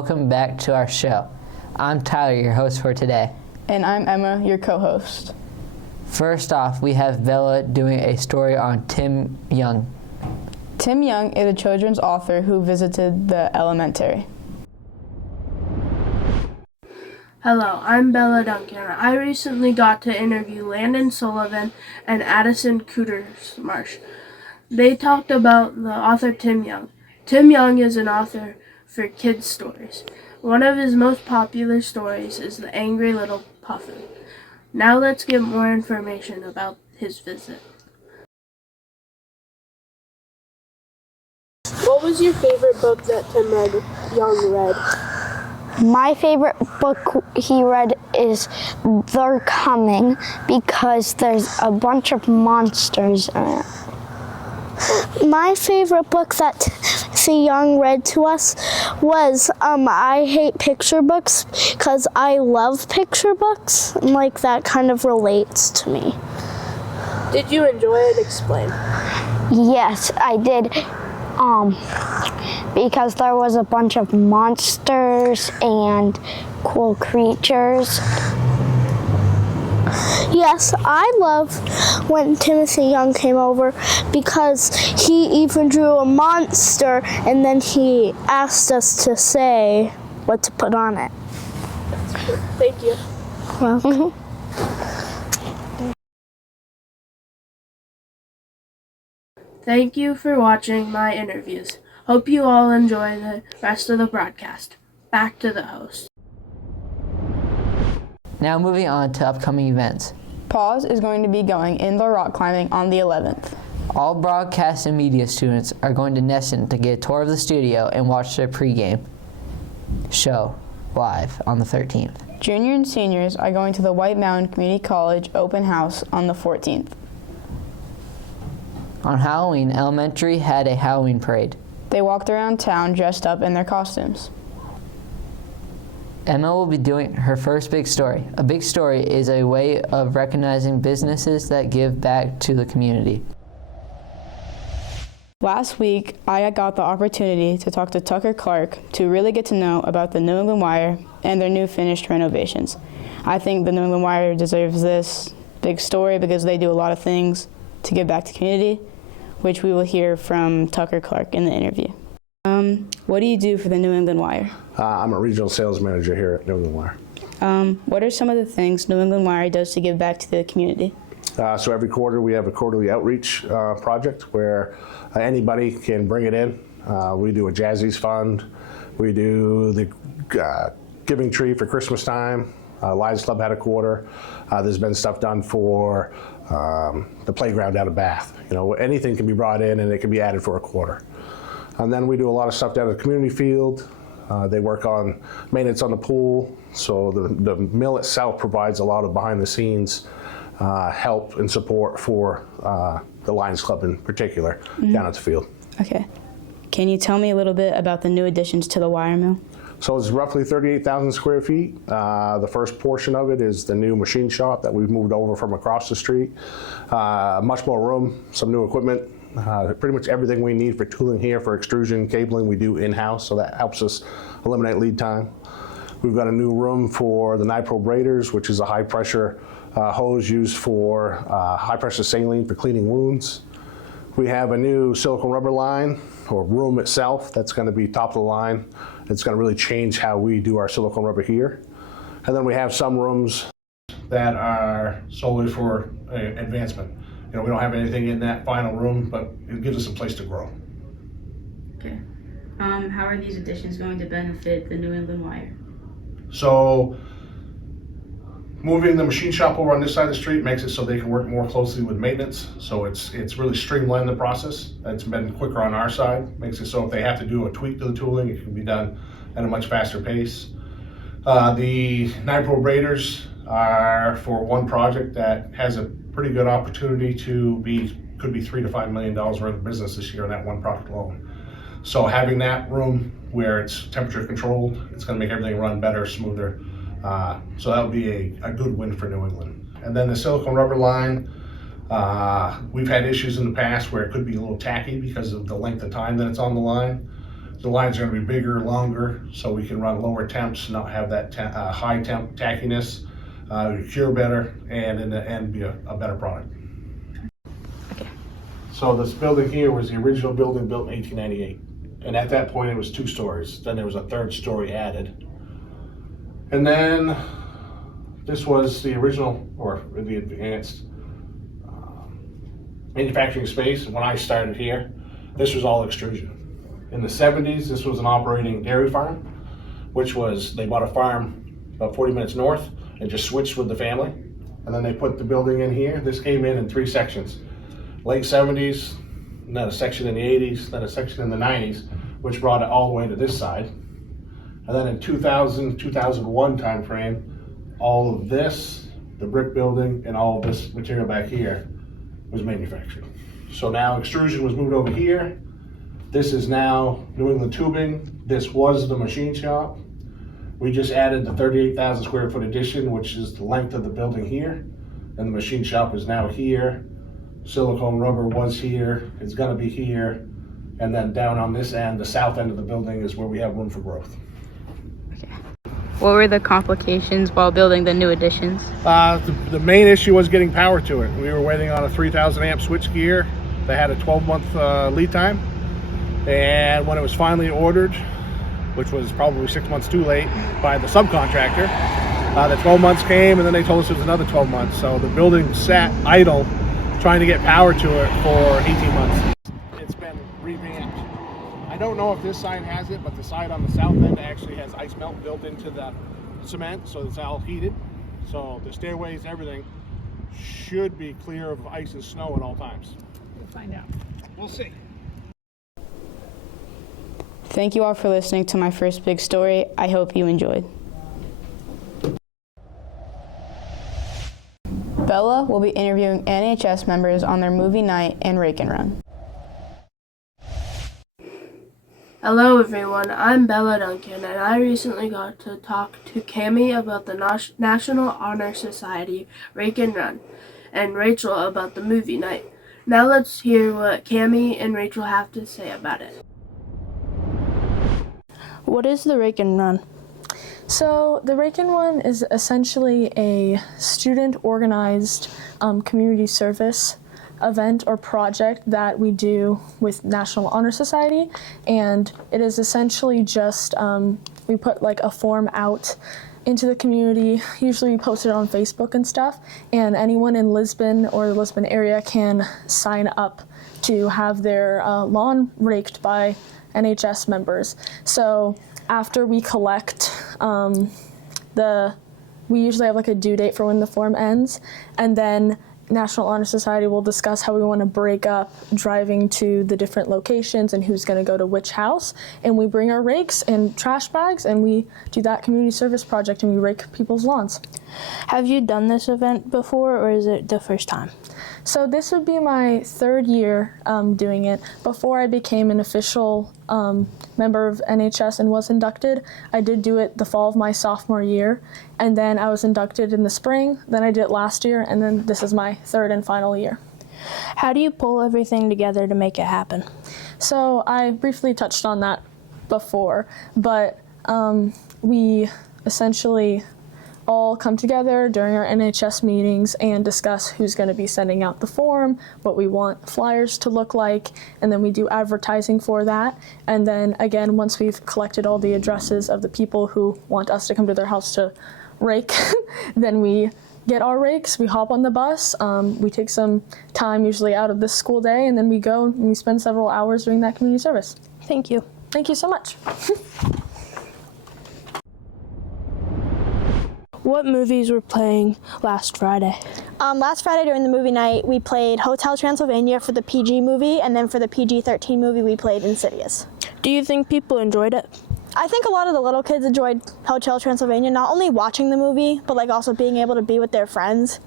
welcome back to our show. I'm Tyler, your host for today. And I'm Emma, your co-host. First off, we have Bella doing a story on Tim Young. Tim Young is a children's author who visited the elementary. Hello, I'm Bella Duncan. I recently got to interview Landon Sullivan and Addison Cootersmarsh. They talked about the author Tim Young. Tim Young is an author for kids' stories. One of his most popular stories is The Angry Little Puffin. Now let's get more information about his visit. What was your favorite book that Tim Young read? My favorite book he read is They're Coming because there's a bunch of monsters in it. My favorite book that Timothy Young read to us was I Hate Picture Books because I love picture books and that kind of relates to me. Did you enjoy it? Explain. Yes, I did. Because there was a bunch of monsters and cool creatures. Yes, I love when Timothy Young came over because he even drew a monster and then he asked us to say what to put on it. Thank you. Welcome. Thank you for watching my interviews. Hope you all enjoy the rest of the broadcast. Back to the host. Now moving on to upcoming events. Pause is going to be going indoor rock climbing on the 11th. All broadcast and media students are going to Nesson to get a tour of the studio and watch their pregame show live on the 13th. Junior and seniors are going to the White Mountain Community College open house on the 14th. On Halloween, elementary had a Halloween parade. They walked around town dressed up in their costumes. Emma will be doing her first big story. A big story is a way of recognizing businesses that give back to the community. Last week, I got the opportunity to talk to Tucker Clark to really get to know about the New England Wire and their new finished renovations. I think the New England Wire deserves this big story because they do a lot of things to give back to the community, which we will hear from Tucker Clark in the interview. What do you do for the New England Wire? I'm a regional sales manager here at New England Wire. What are some of the things New England Wire does to give back to the community? So every quarter we have a quarterly outreach project where anybody can bring it in. We do a Jazzy's Fund. We do the Giving Tree for Christmas time. Lions Club had a quarter. There's been stuff done for the playground down at Bath. Anything can be brought in and it can be added for a quarter. And then we do a lot of stuff down at the community field. They work on maintenance on the pool. So the mill itself provides a lot of behind the scenes help and support for the Lions Club in particular down at the field. Okay. Can you tell me a little bit about the new additions to the wire mill? So it's roughly 38,000 square feet. The first portion of it is the new machine shop that we've moved over from across the street. Much more room, some new equipment. Pretty much everything we need for tooling here for extrusion, cabling, we do in-house, so that helps us eliminate lead time. We've got a new room for the Nipro braiders, which is a high-pressure hose used for high-pressure saline for cleaning wounds. We have a new silicone rubber line, or room itself, that's going to be top of the line. It's going to really change how we do our silicone rubber here. And then we have some rooms that are solely for advancement. We don't have anything in that final room, but it gives us a place to grow. Okay. How are these additions going to benefit the New England Wire? So moving the machine shop over on this side of the street makes it so they can work more closely with maintenance. So it's really streamlined the process. It's been quicker on our side. Makes it so if they have to do a tweak to the tooling, it can be done at a much faster pace. The Nipro braiders are for one project that has a pretty good opportunity could be $3 to $5 million worth of business this year on that one project alone. So having that room where it's temperature controlled, it's going to make everything run better, smoother. So that would be a good win for New England. And then the silicone rubber line, we've had issues in the past where it could be a little tacky because of the length of time that it's on the line. The lines are going to be bigger, longer, so we can run lower temps, not have that high temp tackiness, cure better, and in the end be a better product. Okay. So this building here was the original building built in 1898. And at that point it was 2 stories. Then there was a 3rd story added. And then this was the original, or the advanced manufacturing space. When I started here, this was all extrusion. In the 70s, this was an operating dairy farm, which was, they bought a farm about 40 minutes north and just switched with the family. And then they put the building in here. This came in 3 sections. Late 70s, and then a section in the 80s, then a section in the 90s, which brought it all the way to this side. And then in 2000, 2001 timeframe, all of this, the brick building, and all of this material back here was manufactured. So now extrusion was moved over here. This is now New England tubing. This was the machine shop. We just added the 38,000 square foot addition, which is the length of the building here. And the machine shop is now here. Silicone rubber was here, it's gonna be here. And then down on this end, the south end of the building is where we have room for growth. Okay. What were the complications while building the new additions? The main issue was getting power to it. We were waiting on a 3,000 amp switch gear that had a 12-month lead time. And when it was finally ordered, which was probably 6 months too late by the subcontractor, the 12 months came and then they told us it was another 12 months. So the building sat idle trying to get power to it for 18 months. It's been revamped. I don't know if this side has it, but the side on the south end actually has ice melt built into the cement, so it's all heated. So the stairways, everything should be clear of ice and snow at all times. We'll find out. We'll see. Thank you all for listening to my first big story. I hope you enjoyed. Bella will be interviewing NHS members on their movie night and rake and run. Hello everyone, I'm Bella Duncan, and I recently got to talk to Cami about the National Honor Society Rake and Run, and Rachel about the movie night. Now let's hear what Cami and Rachel have to say about it. What is the rake and run? So the Rake and Run is essentially a student-organized community service event or project that we do with National Honor Society, and it is essentially just we put like a form out into the community. Usually we post it on Facebook and stuff, and anyone in Lisbon or the Lisbon area can sign up to have their lawn raked by NHS members. So after we collect we usually have like a due date for when the form ends, and then National Honor Society will discuss how we want to break up driving to the different locations and who's going to go to which house. And we bring our rakes and trash bags and we do that community service project and we rake people's lawns. Have you done this event before, or is it the first time? So this would be my 3rd year doing it. Before I became an official member of NHS and was inducted, I did do it the fall of my sophomore year, and then I was inducted in the spring, then I did it last year, and then this is my 3rd and final year. How do you pull everything together to make it happen? So I briefly touched on that before, but we essentially all come together during our NHS meetings and discuss who's going to be sending out the form, what we want flyers to look like, and then we do advertising for that. And then again, once we've collected all the addresses of the people who want us to come to their house to rake, then we get our rakes, we hop on the bus, we take some time usually out of this school day, and then we go and we spend several hours doing that community service. Thank you. Thank you so much. What movies were playing last Friday? Last Friday during the movie night, we played Hotel Transylvania for the PG movie, and then for the PG-13 movie, we played Insidious. Do you think people enjoyed it? I think a lot of the little kids enjoyed Hotel Transylvania, not only watching the movie, but like also being able to be with their friends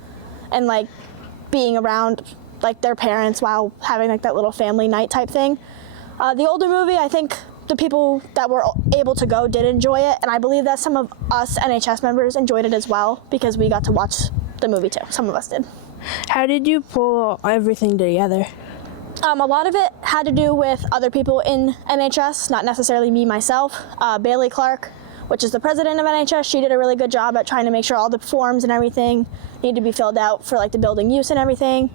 and like being around like their parents while having like that little family night type thing. The older movie, I think the people that were able to go did enjoy it, and I believe that some of us NHS members enjoyed it as well because we got to watch the movie too. Some of us did. How did you pull everything together? A lot of it had to do with other people in NHS, not necessarily me myself. Bailey Clark, which is the president of NHS, she did a really good job at trying to make sure all the forms and everything need to be filled out for like the building use and everything.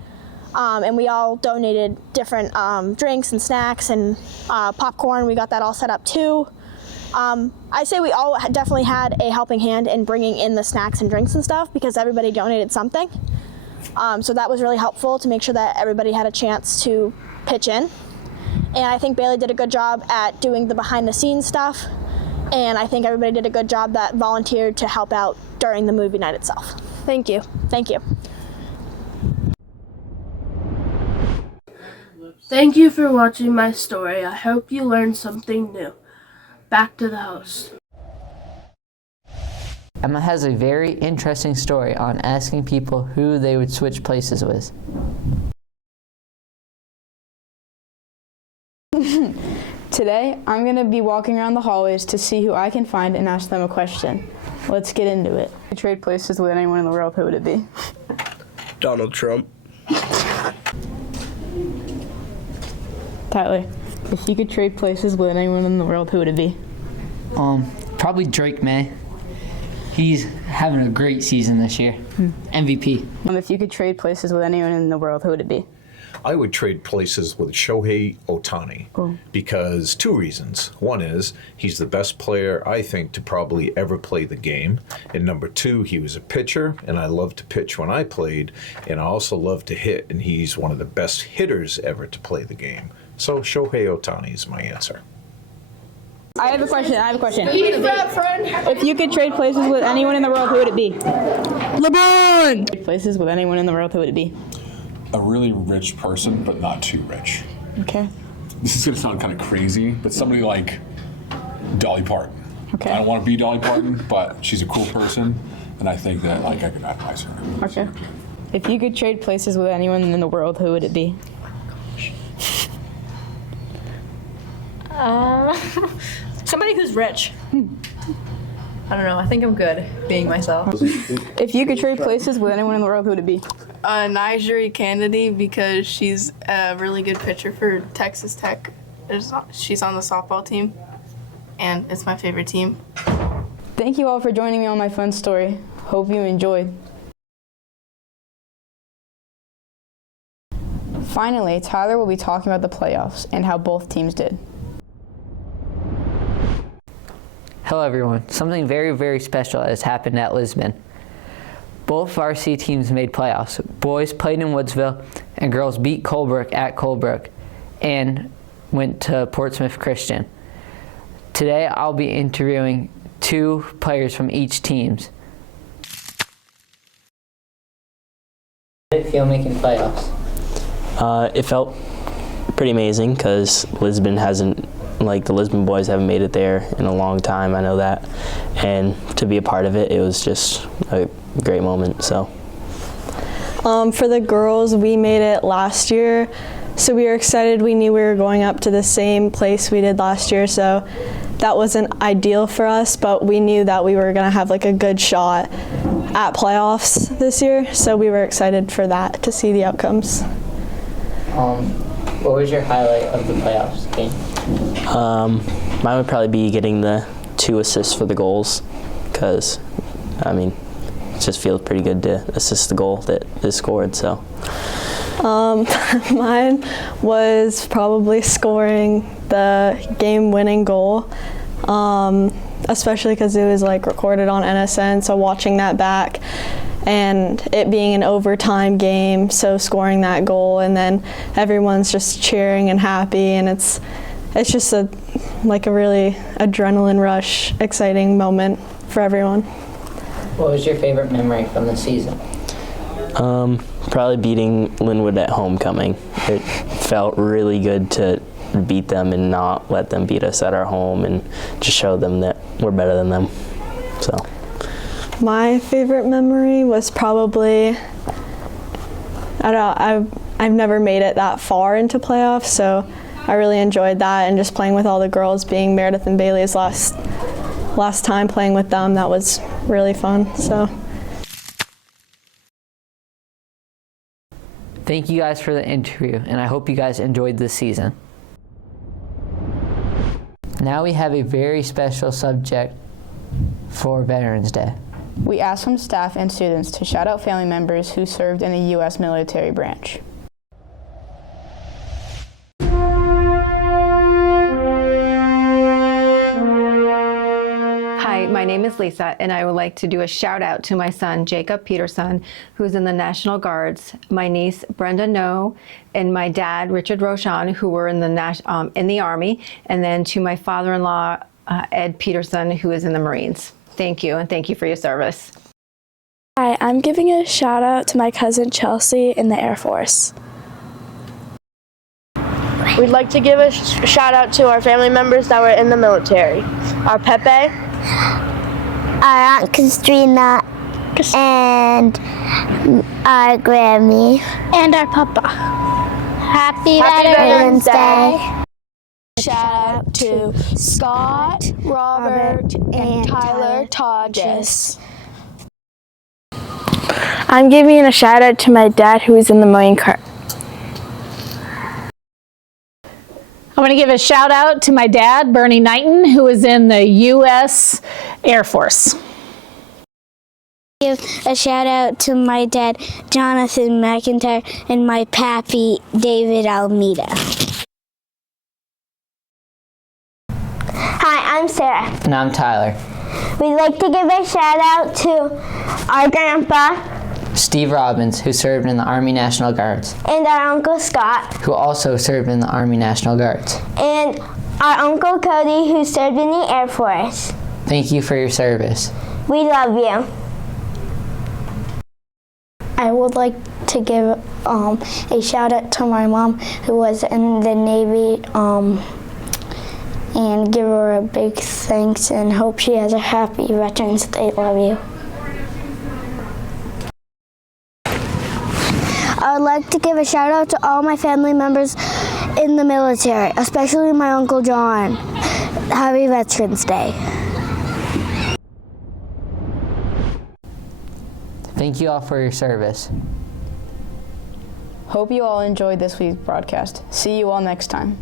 And we all donated different drinks and snacks and popcorn. We got that all set up too. I say we all definitely had a helping hand in bringing in the snacks and drinks and stuff because everybody donated something. So that was really helpful to make sure that everybody had a chance to pitch in. And I think Bailey did a good job at doing the behind the scenes stuff. And I think everybody did a good job that volunteered to help out during the movie night itself. Thank you. Thank you. Thank you for watching my story. I hope you learned something new. Back to the host. Emma has a very interesting story on asking people who they would switch places with. Today, I'm going to be walking around the hallways to see who I can find and ask them a question. Let's get into it. If you trade places with anyone in the world, who would it be? Donald Trump. Tyler, if you could trade places with anyone in the world, who would it be? Probably Drake May. He's having a great season this year. MVP. If you could trade places with anyone in the world, who would it be? I would trade places with Shohei Ohtani because two reasons. One is he's the best player, I think, to probably ever play the game. And number two, he was a pitcher, and I loved to pitch when I played, and I also love to hit, and he's one of the best hitters ever to play the game. So Shohei Ohtani is my answer. I have a question. If you could trade places with anyone in the world, who would it be? LeBron! Trade places with anyone in the world, who would it be? A really rich person, but not too rich. Okay. This is gonna sound kind of crazy, but somebody like Dolly Parton. Okay. I don't want to be Dolly Parton, but she's a cool person, and I think that like I could idolize her. Okay. If you could trade places with anyone in the world, who would it be? Somebody who's rich. I don't know. I think I'm good being myself. If you could trade places with anyone in the world, who would it be? Nigeri Kennedy, because she's a really good pitcher for Texas Tech. She's on the softball team, and it's my favorite team. Thank you all for joining me on my fun story. Hope you enjoyed. Finally, Tyler will be talking about the playoffs and how both teams did. Hello everyone. Something very, very special has happened at Lisbon. Both varsity teams made playoffs. Boys played in Woodsville and girls beat Colebrook at Colebrook and went to Portsmouth Christian. Today I'll be interviewing two players from each teams. How did it feel making playoffs? It felt pretty amazing because Lisbon hasn't, like the Lisbon boys haven't made it there in a long time, I know that. And to be a part of it, it was just a great moment, so. For the girls, we made it last year, so we were excited. We knew we were going up to the same place we did last year, so that wasn't ideal for us, but we knew that we were gonna have like a good shot at playoffs this year, so we were excited for that, to see the outcomes. What was your highlight of the playoffs game? Mine would probably be getting the 2 assists for the goals, because, I mean, it just feels pretty good to assist the goal that is scored, so. Mine was probably scoring the game-winning goal, especially because it was like recorded on NSN, so watching that back and it being an overtime game, so scoring that goal and then everyone's just cheering and happy, and it's just a really adrenaline rush, exciting moment for everyone. What was your favorite memory from the season? Probably beating Linwood at homecoming. It felt really good to beat them and not let them beat us at our home and just show them that we're better than them. So. My favorite memory was probably, I've never made it that far into playoffs, so I really enjoyed that, and just playing with all the girls, being Meredith and Bailey's last time playing with them, that was really fun. So. Thank you guys for the interview, and I hope you guys enjoyed this season. Now we have a very special subject for Veterans Day. We asked some staff and students to shout out family members who served in the U.S. military branch. Hi, my name is Lisa, and I would like to do a shout out to my son, Jacob Peterson, who's in the National Guards, my niece, Brenda No, and my dad, Richard Roshan, who were in the Army, and then to my father-in-law, Ed Peterson, who is in the Marines. Thank you, and thank you for your service. Hi, I'm giving a shout out to my cousin Chelsea in the Air Force. We'd like to give a shout out to our family members that were in the military. Our Pepe, our Aunt Katrina, and our Grammy, and our Papa. Happy Veterans Day. Shout out to Scott, Robert, and Tyler Todges. I'm giving a shout out to my dad who is in the Marine Corps. I'm going to give a shout out to my dad, Bernie Knighton, who is in the U.S. Air Force. Give a shout out to my dad, Jonathan McIntyre, and my pappy, David Almeida. Hi, I'm Sarah. And I'm Tyler. We'd like to give a shout out to our grandpa, Steve Robbins, who served in the Army National Guards. And our Uncle Scott, who also served in the Army National Guards. And our Uncle Cody, who served in the Air Force. Thank you for your service. We love you. I would like to give a shout out to my mom who was in the Navy and give her a big thanks and hope she has a happy Veterans Day. Love you. I would like to give a shout out to all my family members in the military, especially my Uncle John. Happy Veterans Day. Thank you all for your service. Hope you all enjoyed this week's broadcast. See you all next time.